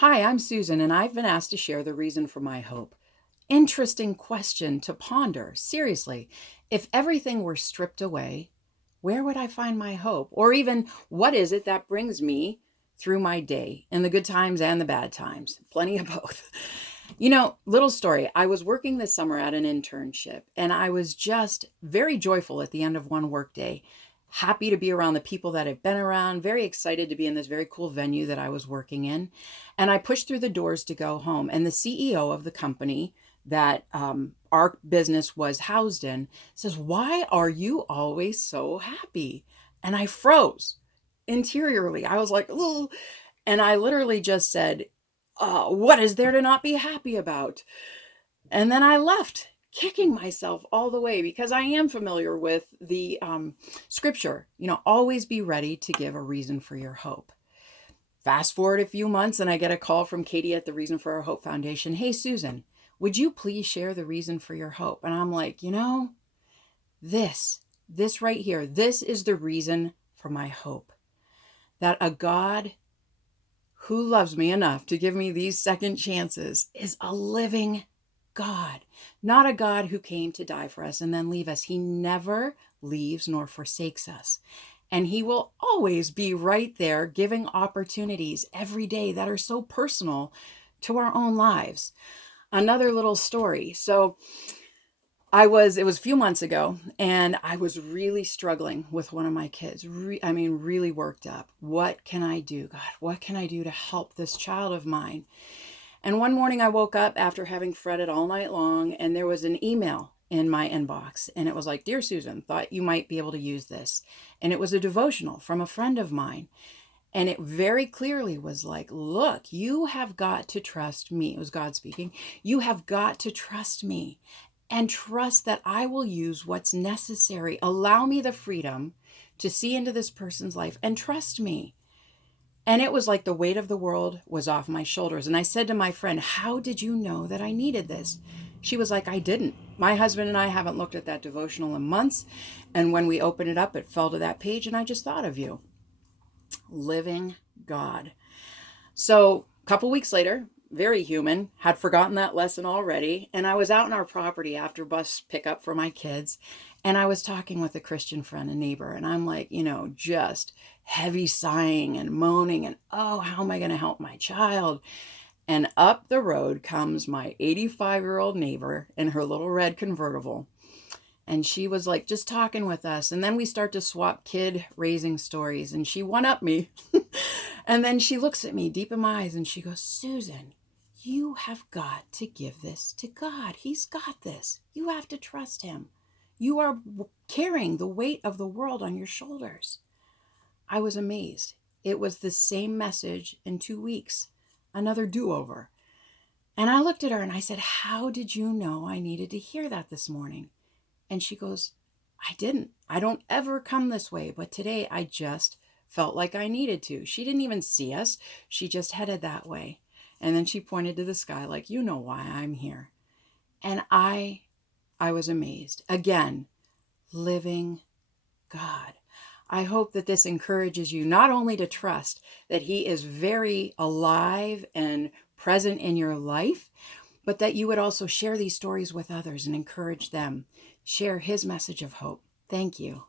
Hi, I'm Susan, and I've been asked to share the reason for my hope. Interesting question to ponder. Seriously, if everything were stripped away, where would I find my hope? Or even, what is it that brings me through my day in the good times and the bad times? Plenty of both. Little story. I was working this summer at an internship, and I was just very joyful at the end of one workday. Happy to be around the people that I've been around, very excited to be in this very cool venue that I was working in. And I pushed through the doors to go home. And the CEO of the company that our business was housed in says, "Why are you always so happy?" And I froze interiorly. I was like, "Ugh." And I literally just said, "What is there to not be happy about?" And then I left, kicking myself all the way because I am familiar with the scripture, always be ready to give a reason for your hope. Fast forward a few months, and I get a call from Katie at the Reason for Our Hope Foundation. "Hey, Susan, would you please share the reason for your hope?" And I'm like, this right here, this is the reason for my hope. That a God who loves me enough to give me these second chances is a living God, not a God who came to die for us and then leave us. He never leaves nor forsakes us. And he will always be right there giving opportunities every day that are so personal to our own lives. Another little story. It was a few months ago, and I was really struggling with one of my kids. Really worked up. What can I do, God? What can I do to help this child of mine? And one morning I woke up after having fretted all night long, and there was an email in my inbox. And it was like, "Dear Susan, thought you might be able to use this." And it was a devotional from a friend of mine. And it very clearly was like, "Look, you have got to trust me." It was God speaking. "You have got to trust me and trust that I will use what's necessary. Allow me the freedom to see into this person's life and trust me." And it was like the weight of the world was off my shoulders. And I said to my friend, "How did you know that I needed this?" She was like, "I didn't. My husband and I haven't looked at that devotional in months. And when we opened it up, it fell to that page, and I just thought of you." Living God. So a couple weeks later, very human, had forgotten that lesson already. And I was out in our property after bus pickup for my kids. And I was talking with a Christian friend, a neighbor. And I'm like, just heavy sighing and moaning. And, oh, how am I going to help my child? And up the road comes my 85-year-old neighbor in her little red convertible. And she was like just talking with us. And then we start to swap kid raising stories. And she one up me. And then she looks at me deep in my eyes and she goes, "Susan, you have got to give this to God. He's got this. You have to trust him. You are carrying the weight of the world on your shoulders." I was amazed. It was the same message in 2 weeks, another do-over. And I looked at her and I said, "How did you know I needed to hear that this morning?" And she goes, "I didn't. I don't ever come this way, but today I just felt like I needed to." She didn't even see us. She just headed that way. And then she pointed to the sky like, "You know why I'm here." And I was amazed. Again, living God. I hope that this encourages you not only to trust that he is very alive and present in your life, but that you would also share these stories with others and encourage them. Share his message of hope. Thank you.